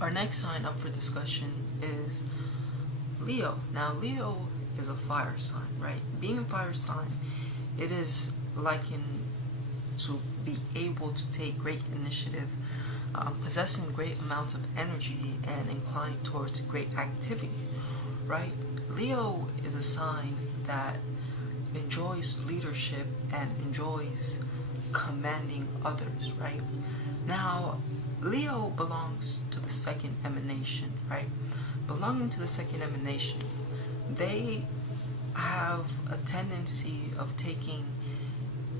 Our next sign up for discussion is Leo. Now, Leo is a fire sign, right? Being a fire sign, it is likened to be able to take great initiative, possessing great amounts of energy, and inclined towards great activity, right? Leo is a sign that enjoys leadership and enjoys commanding others, right? Now, Leo belongs to the second emanation, right? Belonging to the second emanation, they have a tendency of taking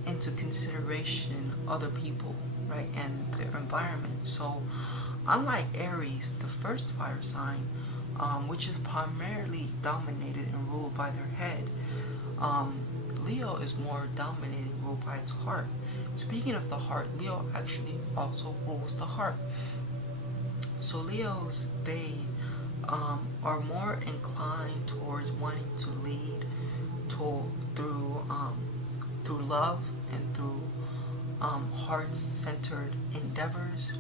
into consideration other people, right, and their environment. So, unlike Aries, the first fire sign, which is primarily dominated and ruled by their head, um, Leo is more dominated and ruled by its heart. Speaking of the heart, Leo actually also rules the heart. So Leos, they are more inclined towards wanting to lead through love and through heart-centered endeavors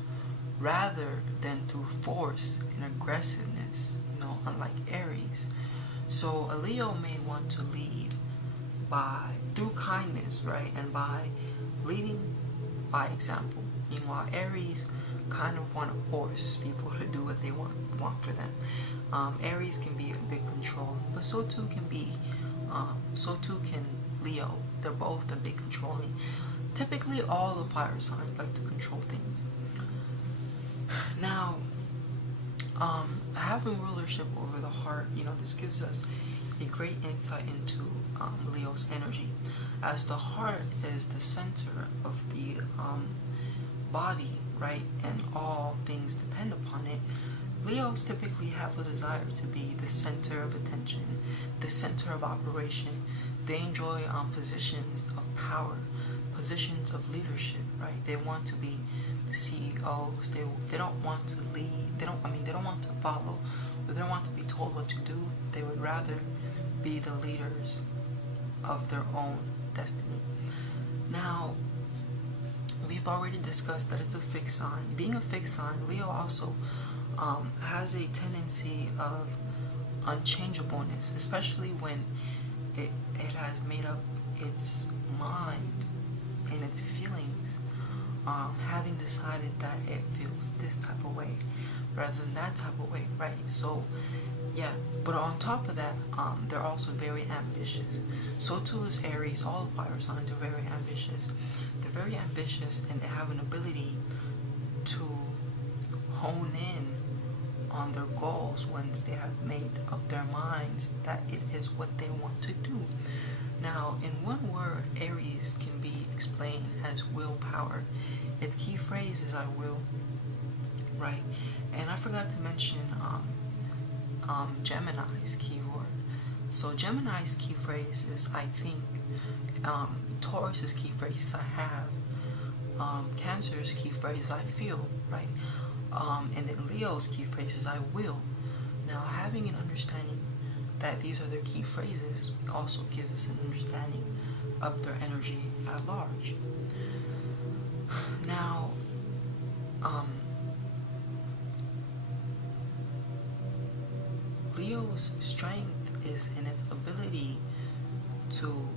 rather than through force and aggressiveness, unlike Aries. So a Leo may want to lead by through kindness, right? And by leading by example. Meanwhile, Aries kind of want to force people to do what they want for them. Aries can be a bit controlling, but so too can Leo. They're both a bit controlling. Typically, all the fire signs like to control things. Now, having rulership over the heart, this gives us a great insight into Leo's energy, as the heart is the center of the body, right, and all things depend upon it. Leos typically have a desire to be the center of attention, the center of operation. They enjoy positions of power, positions of leadership, right? They want to be the CEOs. They don't want to lead. They don't want to follow. But they don't want to be told what to do. They would rather be the leaders of their own destiny. Now, we've already discussed that it's a fixed sign. Being a fixed sign, Leo also has a tendency of unchangeableness, especially when it has made up its mind and its feelings, having decided that it feels this type of way rather than that type of way, right? So, yeah, but on top of that, they're also very ambitious. So too is Aries. All the fire signs are very ambitious. They're very ambitious and they have an ability to hone in on their goals once they have made up their minds that it is what they want to do. Now, in one word, Aries can be explained as willpower. Its key phrase is "I will," right? And I forgot to mention Gemini's keyword. So Gemini's key phrase is "I think." Taurus's key phrase is "I have." Cancer's key phrase is "I feel," right? And then Leo's key phrase is "I will." Now, having an understanding that these are their key phrases also gives us an understanding of their energy at large. Now, Leo's strength is in its ability to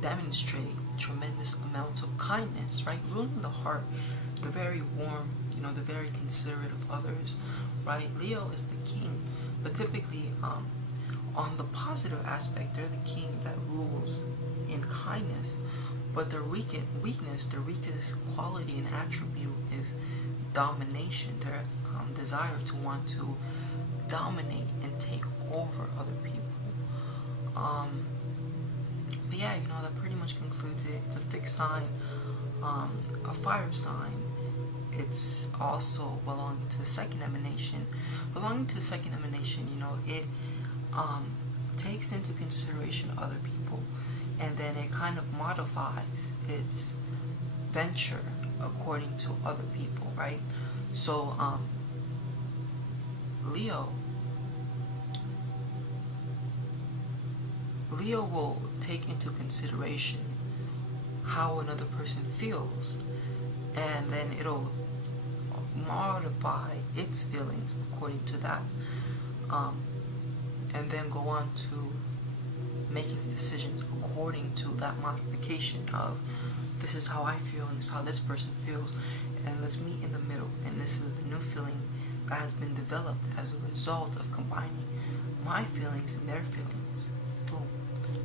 demonstrate tremendous amounts of kindness, right? Ruling the heart, they're very warm, they're very considerate of others, right? Leo is the king, but typically, on the positive aspect, they're the king that rules in kindness, but their weakness, their weakest quality and attribute is domination, their desire to want to dominate and take over other people. But yeah, that pretty much concludes it. It's a fixed sign, a fire sign. It's also belonging to the second emanation. Belonging to the second emanation, it takes into consideration other people, and then it kind of modifies its venture according to other people, right? So, Leo will take into consideration how another person feels, and then it'll modify its feelings according to that, and then go on to make its decisions according to that modification of, this is how I feel and this is how this person feels, and let's meet in the middle, and this is the new feeling that has been developed as a result of combining my feelings and their feelings. Boom.